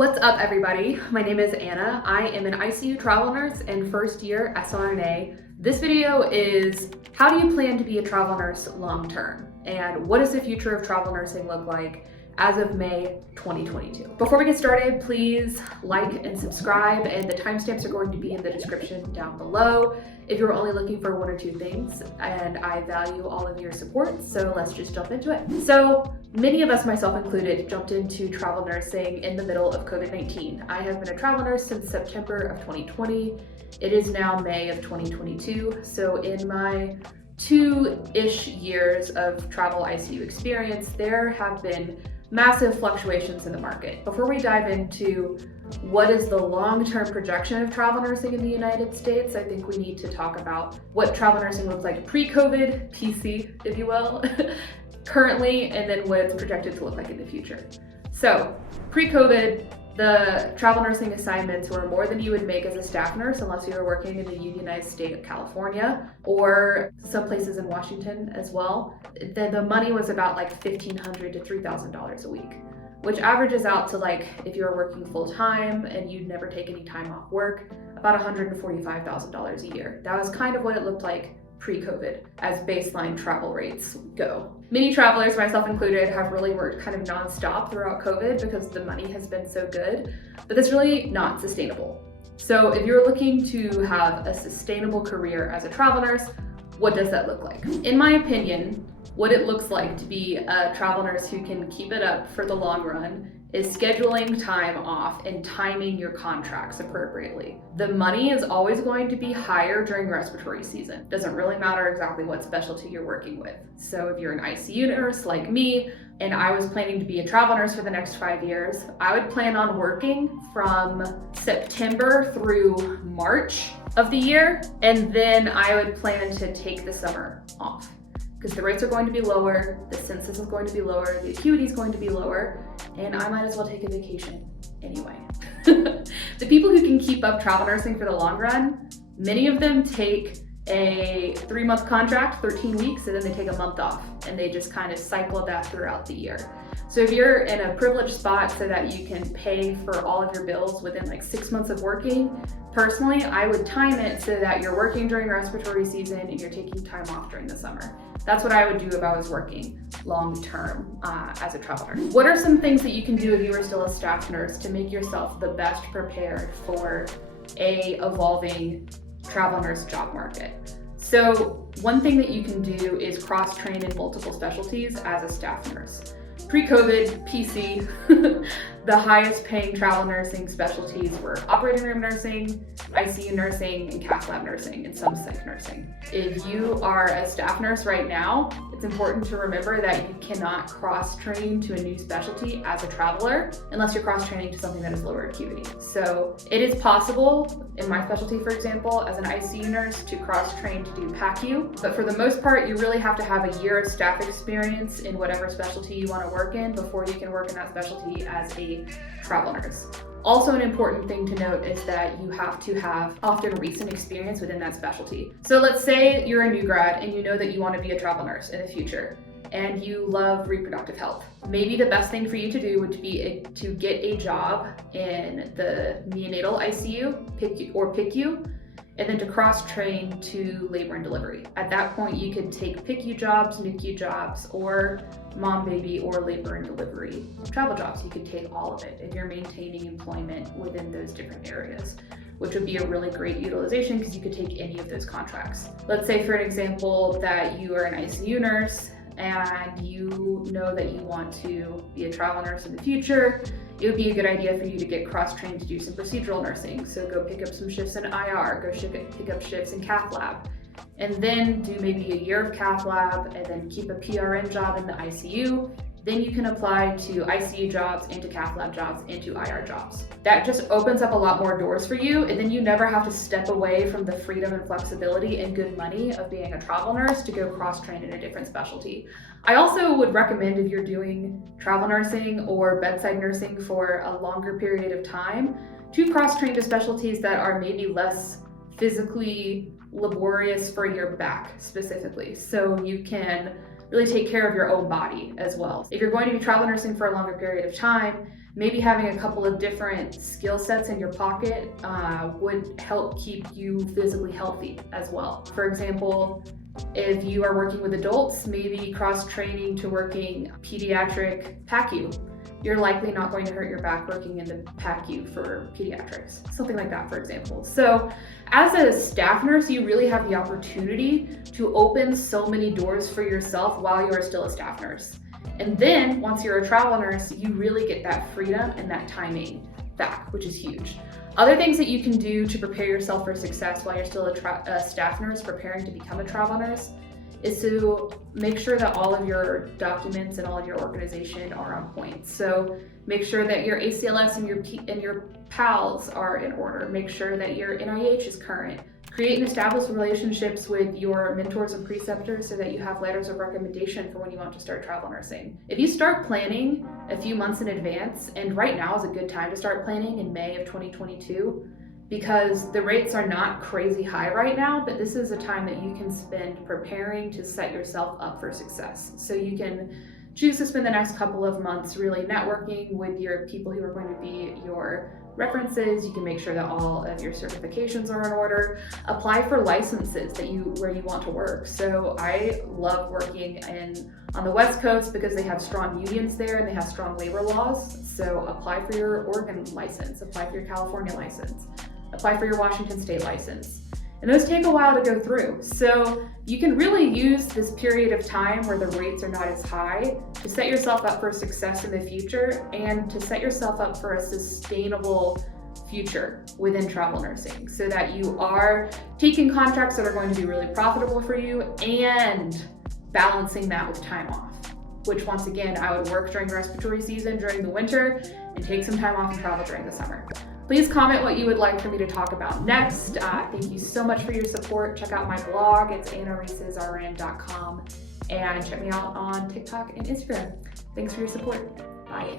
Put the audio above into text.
What's up, everybody? My name is Anna. I am an ICU travel nurse and first year SRNA. This video is how do you plan to be a travel nurse long term? And what does the future of travel nursing look like as of May 2022? Before we get started, please like and subscribe, and the timestamps are going to be in the description down below if you're only looking for one or two things, and I value all of your support, so let's just jump into it. So many of us, myself included, jumped into travel nursing in the middle of COVID-19. I have been a travel nurse since September of 2020. It is now May of 2022, so in my 2-ish years of travel ICU experience, there have been massive fluctuations in the market. Before we dive into what is the long-term projection of travel nursing in the United States, I think we need to talk about what travel nursing looks like pre-COVID, PC, if you will, currently, and then what it's projected to look like in the future. So, pre-COVID, the travel nursing assignments were more than you would make as a staff nurse unless you were working in the unionized state of California or some places in Washington as well. The money was about like $1,500 to $3,000 a week, which averages out to, like, if you were working full time and you'd never take any time off work, about $145,000 a year. That was kind of what it looked like pre-COVID as baseline travel rates go. Many travelers, myself included, have really worked kind of nonstop throughout COVID because the money has been so good, but that's really not sustainable. So if you're looking to have a sustainable career as a travel nurse, what does that look like? In my opinion, what it looks like to be a travel nurse who can keep it up for the long run is scheduling time off and timing your contracts appropriately. The money is always going to be higher during respiratory season. Doesn't really matter exactly what specialty you're working with. So if you're an ICU nurse like me, and I was planning to be a travel nurse for the next 5 years, I would plan on working from September through March of the year, and then I would plan to take the summer off, because the rates are going to be lower, the census is going to be lower, the acuity is going to be lower, and I might as well take a vacation anyway. The people who can keep up travel nursing for the long run, many of them take a 3-month contract, 13 weeks, and then they take a month off, and they just kind of cycle that throughout the year. So if you're in a privileged spot so that you can pay for all of your bills within like 6 months of working, personally, I would time it so that you're working during respiratory season and you're taking time off during the summer. That's what I would do if I was working long term as a travel nurse. What are some things that you can do if you are still a staff nurse to make yourself the best prepared for a evolving travel nurse job market? So one thing that you can do is cross-train in multiple specialties as a staff nurse. Pre-COVID, PC, the highest paying travel nursing specialties were operating room nursing, ICU nursing, and cath lab nursing, and some psych nursing. If you are a staff nurse right now, it's important to remember that you cannot cross-train to a new specialty as a traveler unless you're cross-training to something that is lower acuity. So it is possible, in my specialty for example, as an ICU nurse to cross-train to do FAQ, but for the most part you really have to have a year of staff experience in whatever specialty you want to work in before you can work in that specialty as a travel nurse. Also, an important thing to note is that you have to have often recent experience within that specialty. So let's say you're a new grad and you know that you want to be a travel nurse in the future and you love reproductive health. Maybe the best thing for you to do would be to get a job in the neonatal ICU, PICU, and then to cross-train to labor and delivery. At that point, you could take PICU jobs, NICU jobs, or mom, baby, or labor and delivery travel jobs. You could take all of it if you're maintaining employment within those different areas, which would be a really great utilization because you could take any of those contracts. Let's say, for an example, that you are an ICU nurse and you know that you want to be a travel nurse in the future. It would be a good idea for you to get cross-trained to do some procedural nursing. So go pick up some shifts in IR, pick up shifts in cath lab, and then do maybe a year of cath lab and then keep a PRN job in the ICU. Then you can apply to ICU jobs, into cath lab jobs, into IR jobs. That just opens up a lot more doors for you, and then you never have to step away from the freedom and flexibility and good money of being a travel nurse to go cross-train in a different specialty. I also would recommend, if you're doing travel nursing or bedside nursing for a longer period of time, to cross-train to specialties that are maybe less physically laborious for your back specifically, so you can really take care of your own body as well. If you're going to be travel nursing for a longer period of time, Maybe having a couple of different skill sets in your pocket would help keep you physically healthy as well. For example, if you are working with adults, maybe cross-training to working pediatric PACU. You're likely not going to hurt your back working in the PACU for pediatrics, something like that, for example. So as a staff nurse, you really have the opportunity to open so many doors for yourself while you are still a staff nurse. And then once you're a travel nurse, you really get that freedom and that timing back, which is huge. Other things that you can do to prepare yourself for success while you're still a staff nurse preparing to become a travel nurse is to make sure that all of your documents and all of your organization are on point. So make sure that your ACLS and your PALs are in order. Make sure that your NIH is current. Create and establish relationships with your mentors and preceptors so that you have letters of recommendation for when you want to start travel nursing. If you start planning a few months in advance, and right now is a good time to start planning in May of 2022, because the rates are not crazy high right now, but this is a time that you can spend preparing to set yourself up for success. So you can choose to spend the next couple of months really networking with your people who are going to be your references. You can make sure that all of your certifications are in order. Apply for licenses where you want to work. So I love working on the West Coast because they have strong unions there and they have strong labor laws. So apply for your Oregon license, apply for your California license, apply for your Washington State license. And those take a while to go through. So you can really use this period of time where the rates are not as high to set yourself up for success in the future and to set yourself up for a sustainable future within travel nursing so that you are taking contracts that are going to be really profitable for you and balancing that with time off, which once again, I would work during respiratory season during the winter and take some time off and travel during the summer. Please comment what you would like for me to talk about next. Thank you so much for your support. Check out my blog, it's ReesesRN.com, and check me out on TikTok and Instagram. Thanks for your support. Bye.